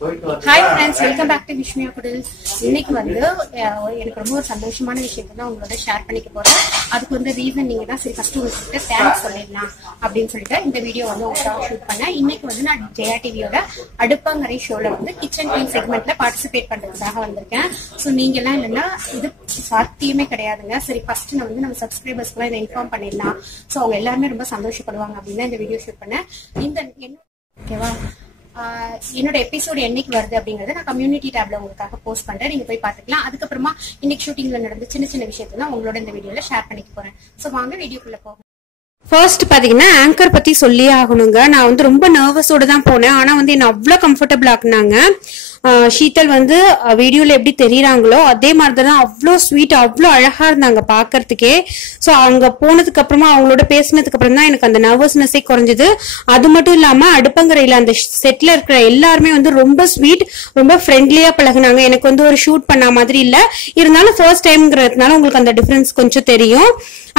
Hi friends, welcome back to Vismayakudil. இன்னைக்கு வந்து எனக்கு ரொம்ப ஒரு சந்தோஷமான விஷயத்தை தான் உங்களோட ஷேர் பண்ணிக்க போறேன். அதுக்கு வந்து ரீசன் நீங்க தான் சரி ஃபர்ஸ்ட் உங்களுக்கு தேங்க்ஸ் சொல்லிடலாம் அப்படின்னு சொல்லிட்டு இந்த வீடியோ வந்து உங்களுக்காக ஷூட் பண்ணேன். இன்னைக்கு வந்து நான் ஜெயா டிவியோட அடுப்பங்கரை ஷோல வந்து கிச்சன் குயின் செக்மெண்ட்ல பார்ட்டிசிபேட் பண்றதுக்காக வந்திருக்கேன். ஸோ நீங்க எல்லாம் இல்லைன்னா இது சாத்தியமே கிடையாதுங்க. சரி ஃபர்ஸ்ட் நான் வந்து நம்ம சப்ஸ்கிரைபர்ஸ்க்குலாம் இதை இன்ஃபார்ம் பண்ணிடலாம். ஸோ அவங்க எல்லாருமே ரொம்ப சந்தோஷப்படுவாங்க அப்படின்னு இந்த வீடியோ ஷூட் பண்ணேன். ஓகேவா, என்னோட எபிசோடு என்னைக்கு வருது அப்படிங்கறத நான் கம்யூனிட்டி டேப்ல உங்களுக்காக போஸ்ட் பண்றேன். நீங்க போய் பாத்துக்கலாம். அதுக்கப்புறமா இன்னைக்கு ஷூட்டிங்ல நடந்த சின்ன சின்ன விஷயத்தான் உங்களோட இந்த வீடியோல ஷேர் பண்ணிக்க போறேன். சோ வாங்க வீடியோக்குள்ள போவோம். ஃபர்ஸ்ட் பாத்தீங்கன்னா ஆங்கர் பத்தி சொல்லியே ஆகணுங்க. நான் வந்து ரொம்ப நர்வஸோட தான் போனேன். ஆனா வந்து என்ன அவ்வளவு கம்ஃபர்டபிள் ஆக்குனாங்க. ஷீதல் வந்து வீடியோல எப்படி தெரியறாங்களோ அதே மாதிரிதான் அவ்வளோ ஸ்வீட், அவ்வளோ அழகா இருந்தாங்க பாக்குறதுக்கே. ஸோ அவங்க போனதுக்கு அப்புறமா அவங்களோட பேசினதுக்கு அப்புறம் தான் எனக்கு அந்த நர்வஸ்னஸே குறைஞ்சது. அது மட்டும் இல்லாம அடுப்பங்கரையில அந்த செட்ல இருக்கிற எல்லாருமே வந்து ரொம்ப ஸ்வீட், ரொம்ப ஃப்ரெண்ட்லியா பழகுனாங்க. எனக்கு வந்து ஒரு ஷூட் பண்ண மாதிரி இல்ல, இருந்தாலும் ஃபர்ஸ்ட் டைம்ங்கிறதுனால உங்களுக்கு அந்த டிஃபரன்ஸ் கொஞ்சம் தெரியும்.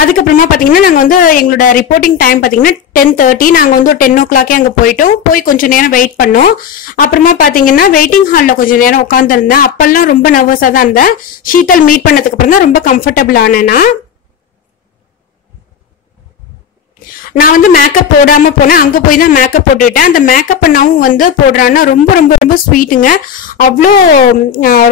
அதுக்கப்புறமா பாத்தீங்கன்னா நாங்க வந்து எங்களோட ரிப்போர்ட்டிங் டைம் பாத்தீங்கன்னா 10:30. நாங்க வந்து ஒரு 10 o'clock அங்க போயிட்டோம். போய் கொஞ்சம் நேரம் வெயிட் பண்ணோம். அப்புறமா பாத்தீங்கன்னா வெயிட்டிங் ஹால்ல கொஞ்சம் நேரம் உட்கார்ந்து இருந்தேன். அப்பெல்லாம் ரொம்ப நர்வஸா தான் இருந்தேன். ஷீதல் மீட் பண்ணதுக்கு அப்புறம் தான் ரொம்ப கம்ஃபர்டபிள் ஆனேன்னா. நான் வந்து மேக்கப் போடாம போனேன். அங்க போய் தான் மேக்கப் போட்டுட்டேன். அந்த மேக்கப் பண்ணாவும் வந்து போடுறான்னா ரொம்ப ரொம்ப ரொம்ப ஸ்வீட்டுங்க. அவ்வளோ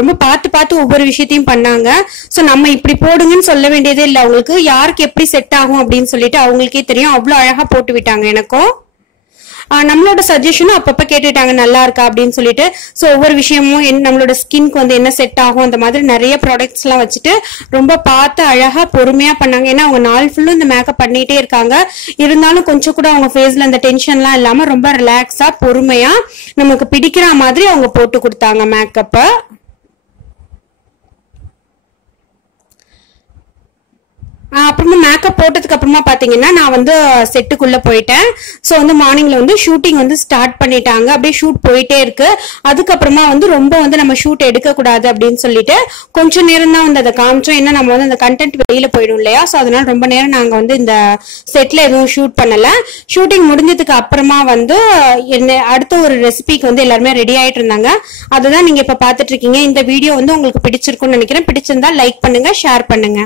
ரொம்ப பார்த்து ஒவ்வொரு விஷயத்தையும் பண்ணாங்க. ஸோ நம்ம இப்படி போடுங்கன்னு சொல்ல வேண்டியதே இல்லை. அவங்களுக்கு யாருக்கு எப்படி செட் ஆகும் அப்படின்னு சொல்லிட்டு அவங்களுக்கே தெரியும். அவ்வளோ அழகா போட்டு விட்டாங்க. எனக்கும் நம்மளோட சஜஷனும் அப்பப்ப கேட்டுட்டாங்க நல்லா இருக்கா அப்படின்னு சொல்லிட்டு. ஸோ ஒவ்வொரு விஷயமும் நம்மளோட ஸ்கின்க்கு வந்து என்ன செட் ஆகும் அந்த மாதிரி நிறைய ப்ராடக்ட்ஸ் எல்லாம் வச்சுட்டு ரொம்ப பார்த்து அழகா பொறுமையா பண்ணாங்க. ஏன்னா அவங்க நாள் ஃபுல்லும் இந்த மேக்கப் பண்ணிட்டே இருக்காங்க. இருந்தாலும் கொஞ்சம் கூட அவங்க ஃபேஸ்ல அந்த டென்ஷன்லாம் இல்லாம ரொம்ப ரிலாக்ஸா பொறுமையா நமக்கு பிடிக்கிற மாதிரி அவங்க போட்டு கொடுத்தாங்க மேக்கப்ப. அப்புறமா மேக்கப் போட்டதுக்கு அப்புறமா பாத்தீங்கன்னா நான் வந்து செட்டுக்குள்ள போயிட்டேன். ஸோ வந்து மார்னிங்ல வந்து ஷூட்டிங் வந்து ஸ்டார்ட் பண்ணிட்டாங்க. அப்படியே ஷூட் போயிட்டே இருக்கு. அதுக்கப்புறமா வந்து ரொம்ப வந்து நம்ம ஷூட் எடுக்க கூடாது அப்படின்னு சொல்லிட்டு கொஞ்சம் நேரம் தான் வந்து அதை காமிச்சோம். ஏன்னா நம்ம வந்து அந்த கண்டென்ட் வெளியில போயிடும் இல்லையா. ஸோ அதனால ரொம்ப நேரம் நாங்க வந்து இந்த செட்ல எதுவும் ஷூட் பண்ணல. ஷூட்டிங் முடிஞ்சதுக்கு அப்புறமா வந்து அடுத்த ஒரு ரெசிபிக்கு வந்து எல்லாருமே ரெடி ஆயிட்டு இருந்தாங்க. அதுதான் நீங்க இப்ப பாத்துட்டு இருக்கீங்க. இந்த வீடியோ வந்து உங்களுக்கு பிடிச்சிருக்கும்னு நினைக்கிறேன். பிடிச்சிருந்தா லைக் பண்ணுங்க, ஷேர் பண்ணுங்க.